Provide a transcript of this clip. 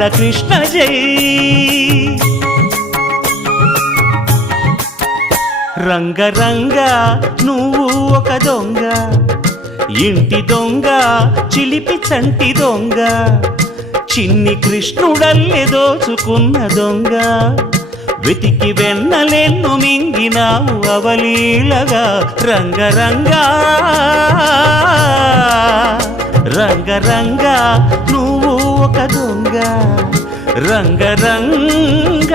రాధాకృష్ణ జై. రంగరంగ నువ్వు ఒక దొంగ, ఇంటి దొంగ చిలిపి చంటి దొంగ, చిన్ని కృష్ణుడల్లె దోచుకున్న దొంగ, వెతికి వెన్నలెన్ను మింగినావు అవలీలగా. రంగరంగ రంగరంగ నువ్వు ఒక దొంగ, రంగరంగ.